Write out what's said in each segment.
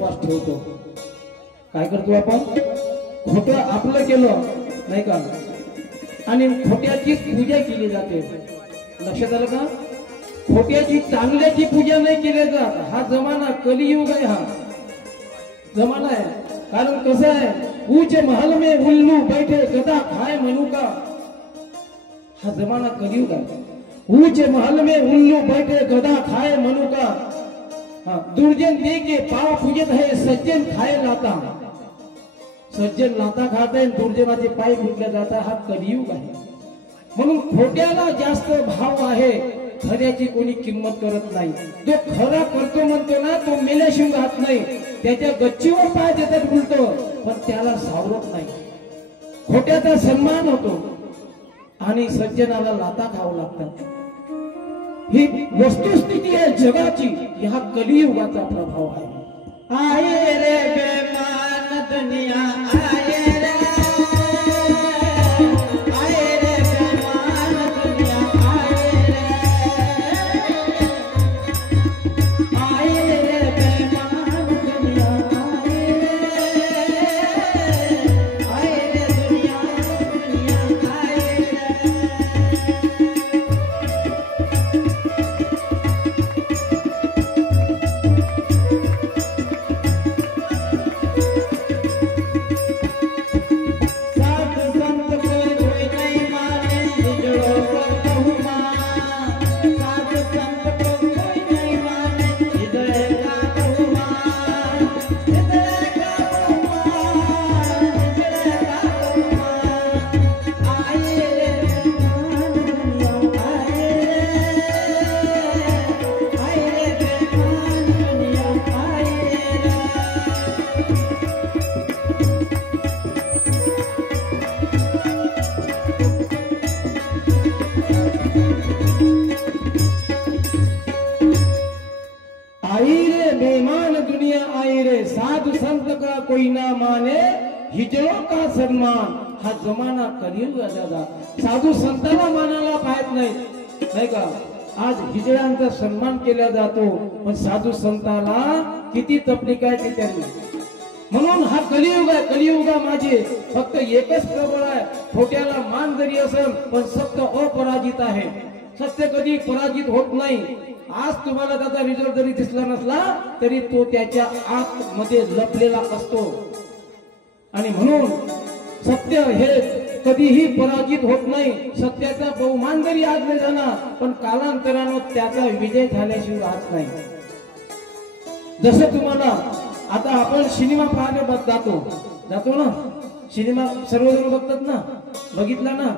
विश्वास ठेवतो. काय करतो आपण? खोटं आपलं केलं नाही का, आणि खोट्याची पूजा केली जाते. लक्षात आलं का? खोट्याची चांगल्याची पूजा नाही केली जात. हा जमाना कलियुग आहे, हा जमाना आहे. कारण कसं आहे, ऊंच महल में उल्लू बैठे गदा खाए मनु का. हा जमाना कलियुग आहे. ऊंच महल में उल्लू बैठे गदा खाए मनु का. दुर्जन दे के पाव पूजत है सज्जन खाए लाता. सज्जन लाता खात आहे, दुर्जनाचे पाय फुटले जातात. हा कलियुग आहे. म्हणून खोट्याला जास्त भाव आहे, खऱ्याची कोणी किंमत करत नाही. जो खरा करतो म्हणतो ना, तो मेल्याशिवाय राहत नाही. त्याच्या गच्चीवर पाय देतात बोलतो, पण त्याला सावरत नाही. खोट्याचा सन्मान होतो आणि सज्जनाला लाता खावं लागतात. ही वस्तुस्थिती आहे जगाची. हा कलियुगाचा प्रभाव आहे. आये रे बेमान दुनिया आये रे, आये रे बेमान दुनिया आये रे, आये रे बेमान दुनिया आये रे, आये रे दुनिया दुनिया आये रे. साधु संत का कोई ना माने हिजड़ों का सन्मान. हा जमाना कलियुगाचा. साधू संतांना मानायला पाहत नाही का. आज हिजड्यांचा सन्मान केला जातो, पण साधू संतांना किती तपलीक आहे ते त्यांनी. म्हणून हा कलियुग आहे. कलियुगा माझे फक्त एकच प्रबळ आहे. खोट्याला मान जरी असेल, पण सत्य अपराजित आहे. सत्य कधी पराजित होत नाही. आज तुम्हाला त्याचा रिझल्ट जरी दिसला नसला तरी तो त्याच्या आत मध्ये लपलेला असतो. आणि म्हणून सत्य हे कधीही पराजित होत नाही. सत्याचा बहुमान जरी आज नाही झाला, पण कालांतराने त्याचा विजय झाल्याशिवाय राहत नाही. जसं तुम्हाला आता आपण सिनेमा पाहायला जातो ना. सिनेमा सर्वजण बघतात ना, बघितला ना.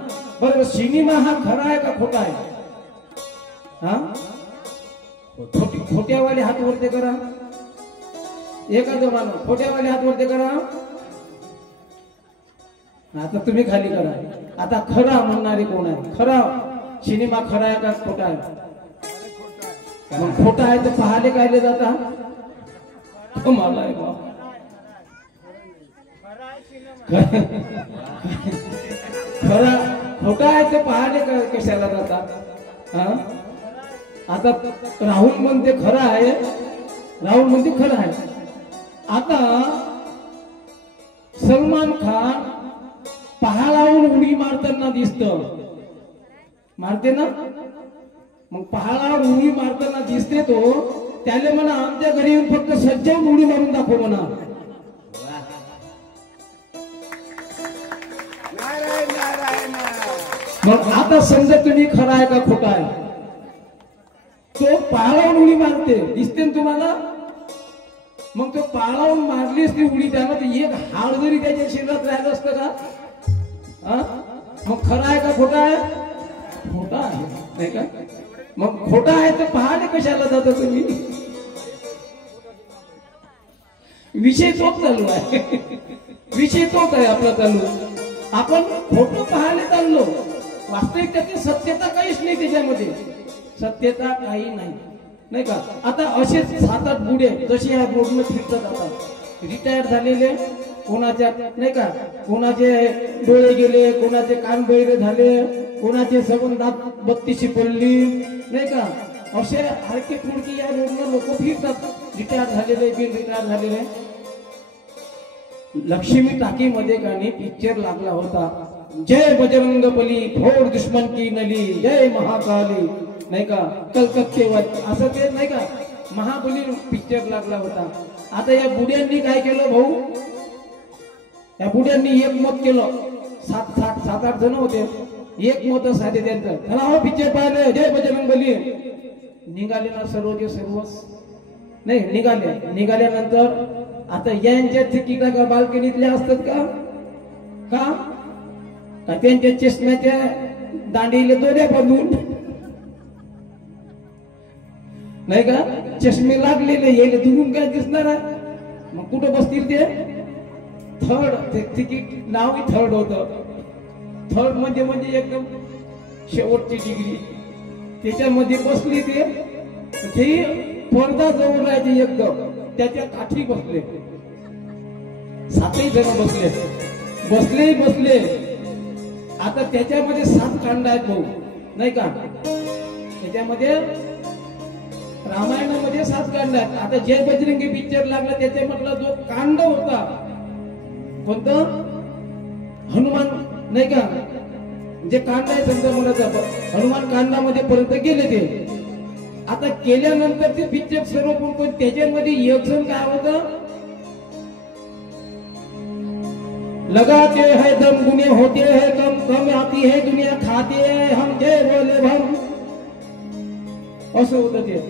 बरं, सिनेमा हा खरा आहे का खोटा आहे? हा, खोट्यावाले हात वरते करा. एखादं माणूस खोट्यावाले हात वरते करा. आता तुम्ही खाली करा. आता खरा म्हणणारे कोण आहे? खरा सिनेमा खरा आहे का खोटा आहे? खोटा आहे तर पाहाले कायले जाता? मला आहे बा. खरा खोटा आहे तर पाहाले कशाला जाता? हा, आता राहुल म्हणते खरं आहे, राहुल म्हणते खरं आहे. आता सलमान खान पहाडावरून उडी मारताना दिसत, मारते ना. मग पहाडावर उडी मारताना दिसते तो. त्याला म्हणा आमच्या घरी येऊन फक्त सज्जन उडी मारून दाखव म्हणा. मग आता समजा तुम्ही खरा आहे का खोटा आहे? तो पहाडावरून उडी मारते दिसते ना तुम्हाला. मग तो पहाडावरून मारली असती उडी, त्याला तर एक हाड जरी त्याच्या शरीरात राहिलं असतं का? मग खरा आहे का खोटा आहे? खोटा आहे नाही का. मग खोटा आहे तर पहाडे कशाला जाता तुम्ही? विषय तोच चालू आहे. विषय तोच आहे आपला चालू. आपण खोटं पाहायला चाललो. वास्तविक त्याची सत्यता काहीच नाही त्याच्यामध्ये. सत्यता काही नाही नाही का. आता असेच 7-8 बुडे जसे या रोडनं फिरतात. आता रिटायर झालेले, कोणाच्या नाही का, कोणाचे डोळे गेले, कोणाचे कान बहिरे झाले, कोणाचे सगून दात बत्तीशी पडली नाही का. असे हलके फुडकी या रोडनं लोक फिरतात. रिटायर झालेले बिन रिटायर झालेले लक्ष्मी टाकीमध्ये गाणे पिक्चर लागला होता. जय बजरंग बली फोड दुश्मन की नली जय महाकाली नाही का कलकत्तेवर असं ते नाही का महाबली पिक्चर लागला होता. आता या बुड्यांनी काय केलं भाऊ, या बुड्यांनी एक मत केलं. 7-8 जण होते, एक मत साधे त्यांचं. चला हो पिक्चर पाहिलं जय बजरंग बली. निघाले ना सर्वचे सर्वच नाही निघाल्यानंतर आता यांच्या तिकिटा का बाल्कनीतल्या असतात का का त्यांच्या चष्म्याच्या दांडीले दोऱ्या बांधून नाही का चष्मे लागलेले येले दुरून काय दिसणार आहे. मग कुठं बसतील ते थर्ड, ते तिकीट नावही थर्ड होतं. थर्ड म्हणजे एकदम शेवटची डिग्री त्याच्यामध्ये बसली. ते पडदा जवळ राहायचे एकदम त्याच्या काठी बसले. 7 जण बसले. आता त्याच्यामध्ये 7 कांड आहेत भाऊ नाही का. त्याच्यामध्ये रामायणामध्ये 7 कांड आहेत. आता जय बजरंगी पिक्चर लागला त्याच्यामधला जो कांड होता कोणतं हनुमान नाही का, जे कांड आहे समजा म्हणायचं हनुमान कांडामध्ये पर्यंत गेले ते. आता केल्यानंतर ते पिक्चर सर्व पण त्याच्यामध्ये एक जण काय होतं लगाते है दम गुने होते है कम कम आती है दुनिया खाते है हम जय बोले भम असं होतं ते.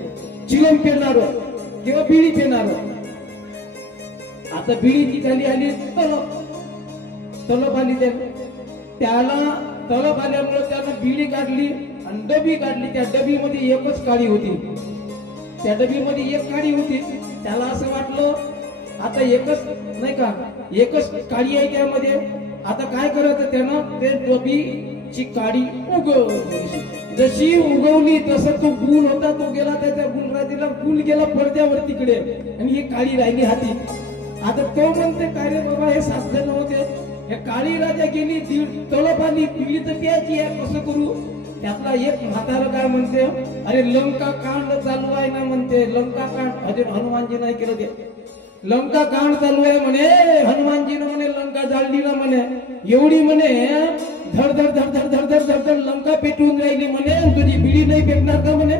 चिलम पेरणार किंवा बिडी पेरणार. आता बिडीची खाली आली तलप आली त्याला तलप आल्यामुळे त्यानं बिडी काढली आणि डबी काढली. त्या डबीमध्ये एकच काडी होती. त्याला असं वाटलं आता एकच नाही का एकच काडी आहे त्यामध्ये. आता काय करायचं त्यानं ते डबीची काडी जशी उगवली तसं तो गुल होता तो गेला त्याच्या गुलराजीला गुल गेला पडद्यावर तिकडे आणि ही काळी राहिली हाती. आता तो म्हणते काय रे बाबा हे 7 जण होते, हे काळी राजा गेली तलप आली पिली तर प्यायची आहे कसं करू. त्यातला एक म्हातारा काय म्हणते अरे लंका कांड चालू आहे ना म्हणते. लंका कांड अजून हनुमानजी नाही केलं ते. लंका कांड चालू आहे म्हणे हनुमानजीनं म्हणे लंका जाळली ना म्हणे. एवढी म्हणे धड धड धड धड धड धड धड लंका पेटवून राहिली म्हणे तुझी बिडी नाही पेटणार का म्हणे.